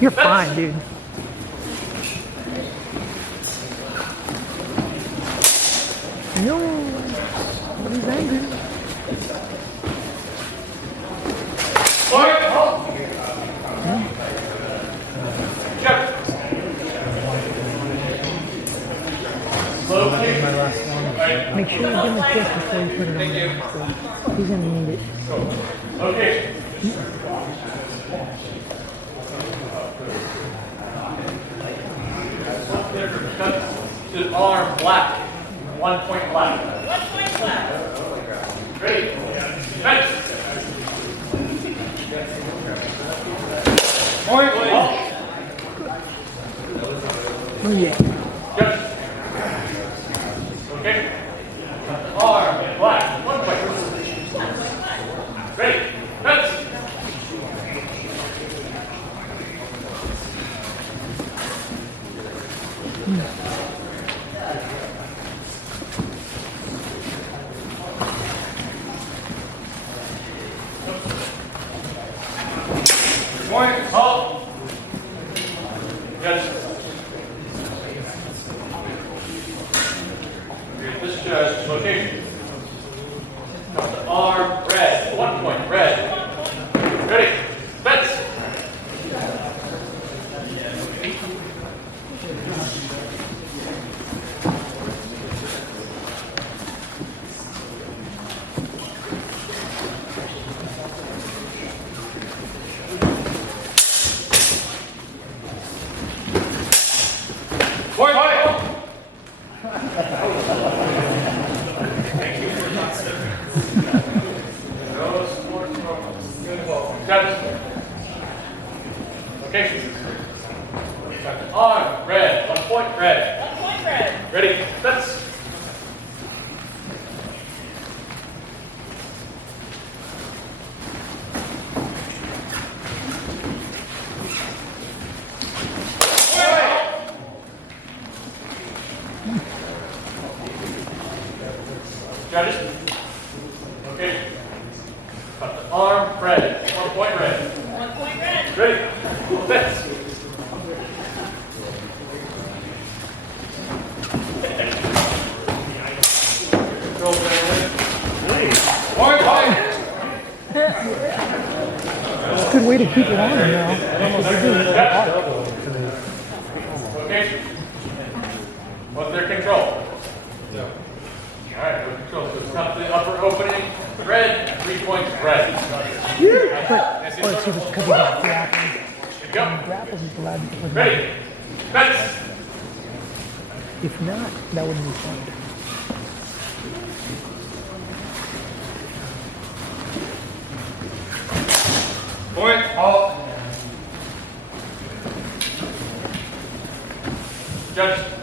You're fine, dude. No, he's angry. Make sure you give him a kiss before you put it on there. He's gonna need it. Okay. Arm black. 1 point black. 1 point black. Ready. Fence. Point. Oh yeah. Judge. Okay. Arm black. 1 point. Ready. Fence. Point, halt. Judge. This judge, location. Arm, red. 1 point, red. Ready. Fence. Point. Judge. Location. Arm, red. 1 point, red. 1 point red. Ready. Fence. Judges. Okay. Cut the arm, red. 1 point red. 1 point red. Ready. Fence. Control family. Point, point. It's a good way to keep it on now. Location. What's their control? Alright, control. So stop the upper opening. Red. 3 points red. But, or see, because he got grappled. Go. Grappled, he's allowed to put Ready. Fence. If not, that wouldn't be fun. Point. Halt. Judge.